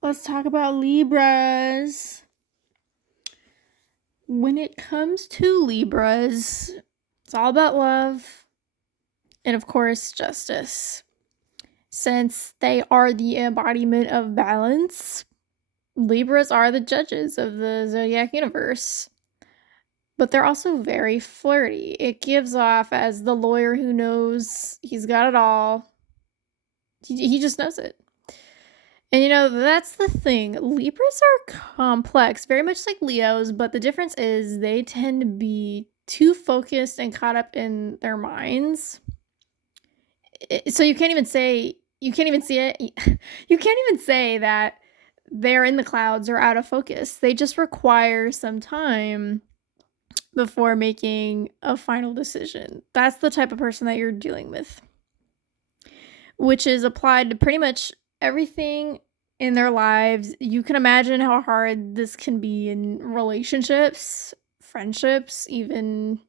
Let's talk about Libras. When it comes to Libras, it's all about love and, of course, justice. Since they are the embodiment of balance, Libras are the judges of the zodiac universe. But they're also very flirty. It gives off as the lawyer who knows he's got it all. He just knows it. And that's the thing. Libras are complex, very much like Leos, but the difference is they tend to be too focused and caught up in their minds. So you can't even see it. You can't even say that they're in the clouds or out of focus. They just require some time before making a final decision. That's the type of person that you're dealing with, which is applied to pretty much everything in their lives. You can imagine how hard this can be in relationships, friendships, even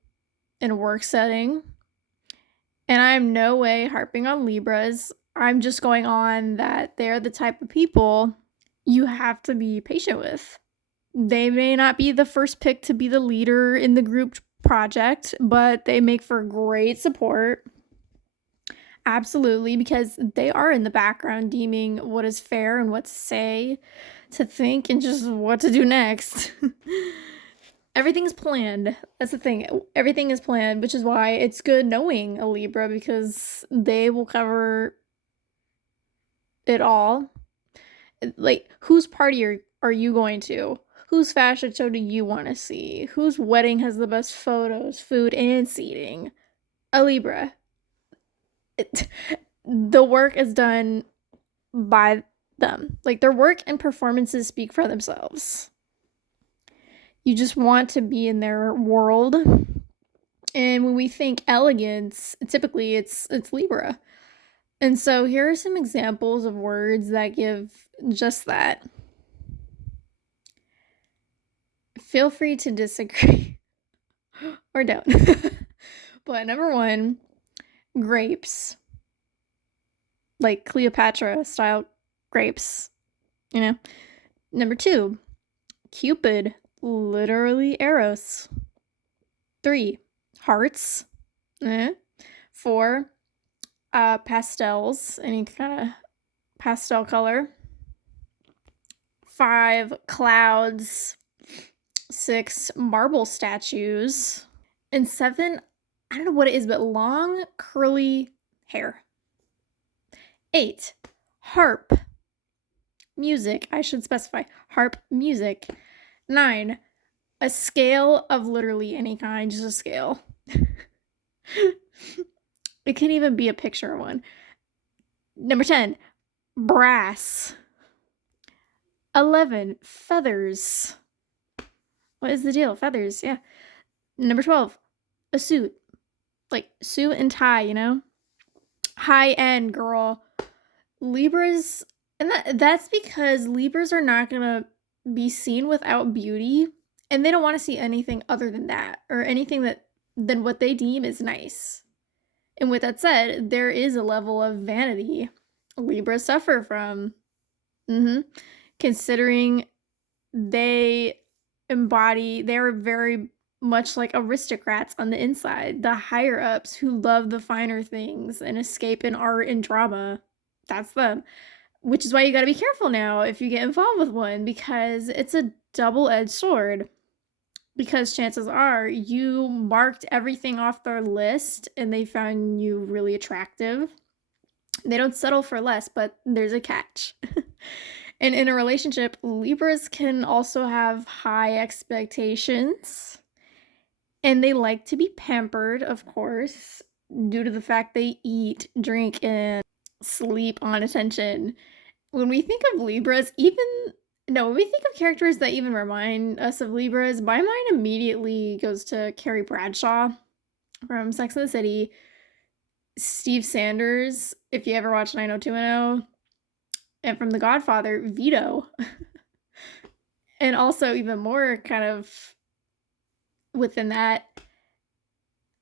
in a work setting. And I'm no way harping on Libras. I'm just going on that they're the type of people you have to be patient with. They may not be the first pick to be the leader in the group project, but they make for great support. Absolutely, because they are in the background deeming what is fair and what to say, to think, and just what to do next. Everything's planned. That's the thing. Everything is planned, which is why it's good knowing a Libra, because they will cover it all. Like, whose party are you going to? Whose fashion show do you want to see? Whose wedding has the best photos, food, and seating? A Libra. The work is done by them. Like, their work and performances speak for themselves. You just want to be in their world. And when we think elegance, typically it's Libra. And so here are some examples of words that give just that. Feel free to disagree or don't. But number one, grapes. Like Cleopatra style grapes, Number two, Cupid, literally Eros. 3, hearts. 4, pastels, any kind of pastel color. 5, clouds. 6, marble statues. And 7, I don't know what it is, but long curly hair. 8, harp. Music, I should specify. Harp music. 9, a scale of literally any kind, just a scale. It can even be a picture of one. Number 10, brass. 11, feathers. What is the deal? Feathers, yeah. Number 12, a suit. Like suit and tie, High end, girl. Libras, and that's because Libras are not going to be seen without beauty, and they don't want to see anything other than that, or anything than what they deem is nice. And with that said, there is a level of vanity Libras suffer from. Considering they're very much like aristocrats on the inside, the higher ups who love the finer things and escape in art and drama. That's them. Which is why you gotta be careful now if you get involved with one, because it's a double-edged sword. Because chances are you marked everything off their list and they found you really attractive. They don't settle for less, but there's a catch. And in a relationship, Libras can also have high expectations. And they like to be pampered, of course, due to the fact they eat, drink, and sleep on attention. When we think of Libras, when we think of characters that even remind us of Libras, my mind immediately goes to Carrie Bradshaw from Sex and the City, Steve Sanders, if you ever watched 90210, and from The Godfather, Vito. And also even more kind of within that,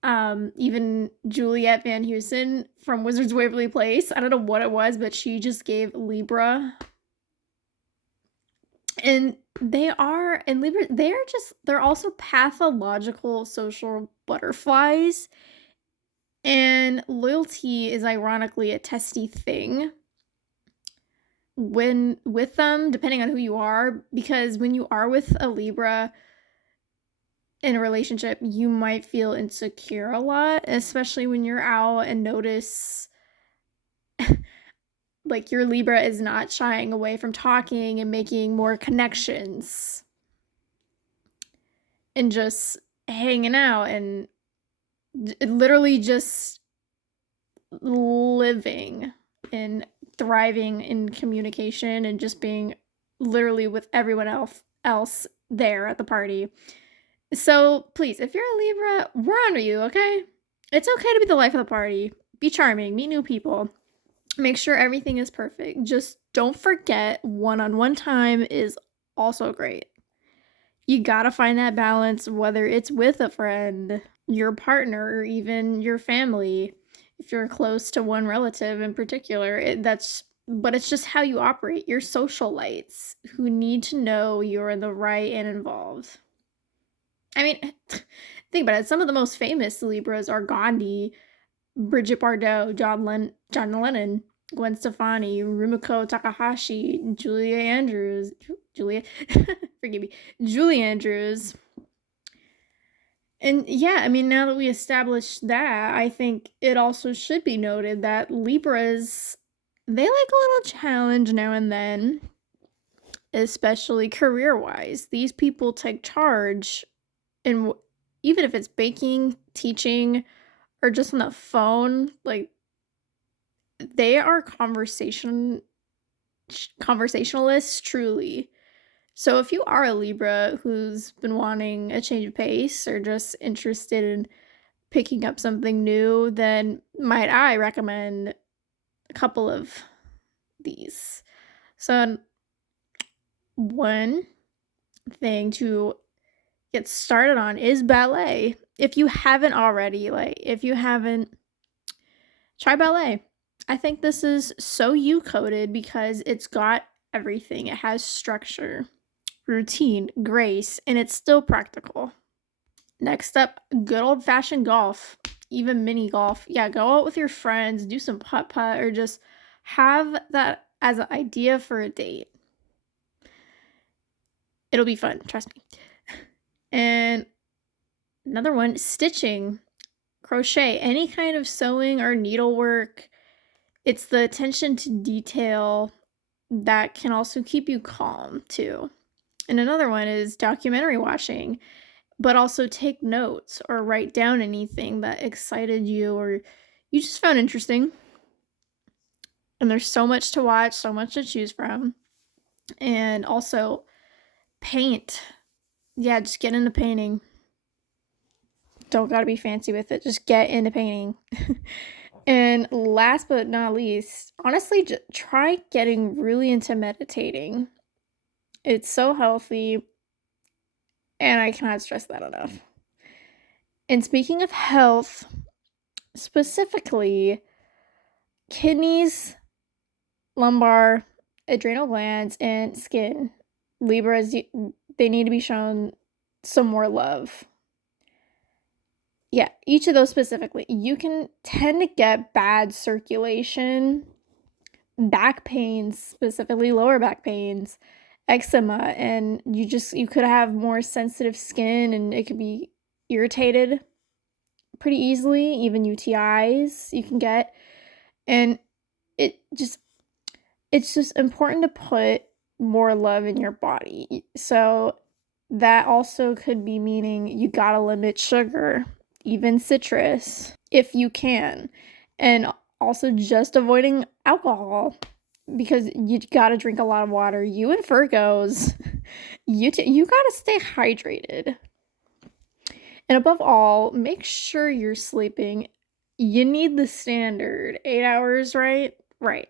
even Juliette Van Heusen from Wizards of Waverly Place. I don't know what it was, but she just gave Libra And Libra, they're also pathological social butterflies. And loyalty is ironically a testy thing when with them, depending on who you are, because when you are with a Libra in a relationship, you might feel insecure a lot, especially when you're out and notice like your Libra is not shying away from talking and making more connections and just hanging out and literally just living and thriving in communication and just being literally with everyone else there at the party. So please, if you're a Libra, we're under you, okay? It's okay to be the life of the party. Be charming, meet new people. Make sure everything is perfect. Just don't forget one-on-one time is also great. You gotta find that balance, whether it's with a friend, your partner, or even your family. If you're close to one relative in particular, but it's just how you operate. Your socialites who need to know you're in the right and involved. I mean, think about it. Some of the most famous Libras are Gandhi, Bridget Bardot, John Lennon, Gwen Stefani, Rumiko Takahashi, Julia, forgive me, Julie Andrews. And yeah, I mean, now that we established that, I think it also should be noted that Libras, they like a little challenge now and then, especially career-wise. These people take charge, and even if it's baking, teaching, or just on the phone, like they are conversationalists truly. So if you are a Libra who's been wanting a change of pace or just interested in picking up something new, then might I recommend a couple of these. So one thing to get started on is ballet. If you haven't already, try ballet. I think this is so you coded because it's got everything. It has structure, routine, grace, and it's still practical. Next up, good old fashioned golf, even mini golf. Yeah, go out with your friends, do some putt putt, or just have that as an idea for a date. It'll be fun, trust me. And another one, stitching, crochet, any kind of sewing or needlework. It's the attention to detail that can also keep you calm too. And another one is documentary watching, but also take notes or write down anything that excited you or you just found interesting. And there's so much to watch, so much to choose from. And also paint. Yeah, just get into painting. Don't gotta be fancy with it, just get into painting. And last but not least, honestly, just try getting really into meditating. It's so healthy, and I cannot stress that enough. And speaking of health, specifically kidneys, lumbar, adrenal glands, and skin, Libras, they need to be shown some more love. Yeah, each of those specifically. You can tend to get bad circulation, back pains, specifically lower back pains, eczema, and you could have more sensitive skin and it could be irritated pretty easily, even UTIs you can get. And it's just important to put more love in your body. So that also could be meaning you gotta limit sugar, even citrus, if you can. And also just avoiding alcohol because you gotta drink a lot of water. You and Virgos, you gotta stay hydrated. And above all, make sure you're sleeping. You need the standard 8 hours, right? Right.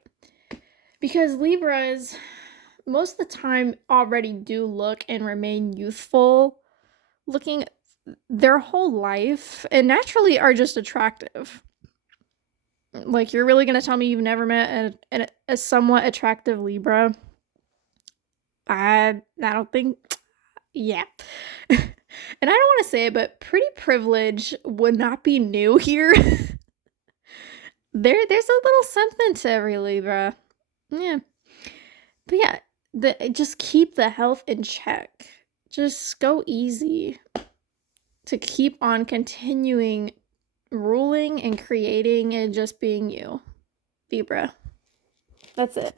Because Libras, most of the time, already do look and remain youthful looking their whole life and naturally are just attractive. Like, you're really going to tell me you've never met a somewhat attractive Libra? I don't think, yeah. And I don't want to say it, but pretty privilege would not be new here. There's a little something to every Libra. Yeah. But yeah, just keep the health in check. Just go easy to keep on continuing ruling and creating and just being you. Libra. That's it.